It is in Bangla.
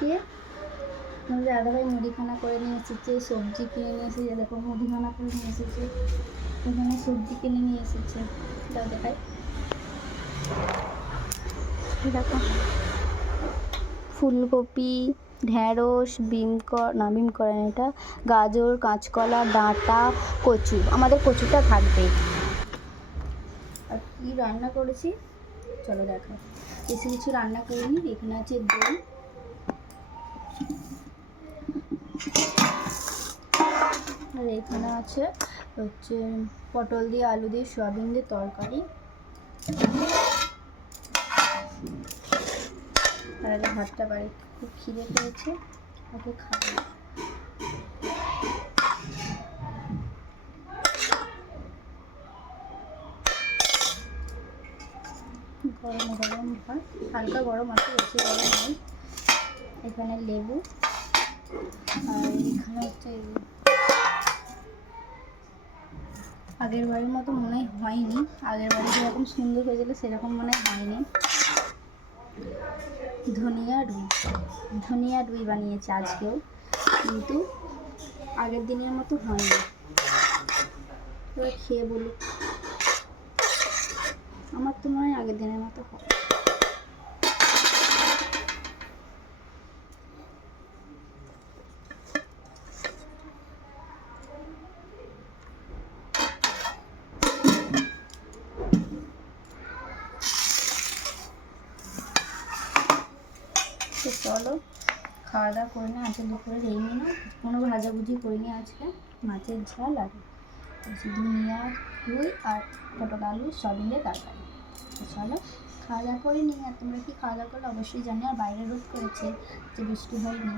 খেয়ে আমাদের দাদাভাই মুদিখানা করে নিয়ে এসেছে, সবজি কিনে নিয়ে এসেছে। দেখো মুদিখানা করে নিয়ে এসেছে, এখানে সবজি কিনে নিয়ে এসেছে। দাদাভাই দেখো ফুলকপি, ঢ্যাঁড়স, বিম করেন এটা, গাজর, কাঁচকলা, ডাঁটা, কচু। আমাদের কচুটা থাকবেই। আর কী রান্না করেছি চলো দেখো। বেশি কিছু রান্না করিনি। এখানে আছে দই, আর এখানে আছে হচ্ছে পটল দিয়ে আলু দিয়ে সয়াবিন দিয়ে তরকারি। আর আগে ভাতটা বাড়ি খুব খিদে পেয়েছে, ওকে খাবো। গরম গরম ভাত, হালকা গরম আছে, বেশি গরম নেই। এখানে লেবু, আর এখানে হচ্ছে আগের বারের মতো মনে হয়নি, আগের বারে যেরকম সুন্দর হয়েছিল সেরকম মনে হয়নি। ধনিয়া রুই বানিয়েছে আজকেও, কিন্তু আগের দিনের মতো হয়নি। এবার খেয়ে বলুক, আমার তো মনে হয় আগের দিনের মতো হয়। তো চলো খাওয়া দাওয়া করে নিই। আজকে দুপুরের এই মেনু, কোনো ভাজাভুজি করিনি আজকে। মাছের ঝাল আর ধনিয়া রুই আর পটল আলু সয়াবিন দিয়ে তরকারি। তো চলো খাওয়া দাওয়া করে নিই। আর তোমরা কি খাওয়া দাওয়া করলে অবশ্যই জানি। আর বাইরে রোদ করেছে, যে বৃষ্টি হয়নি।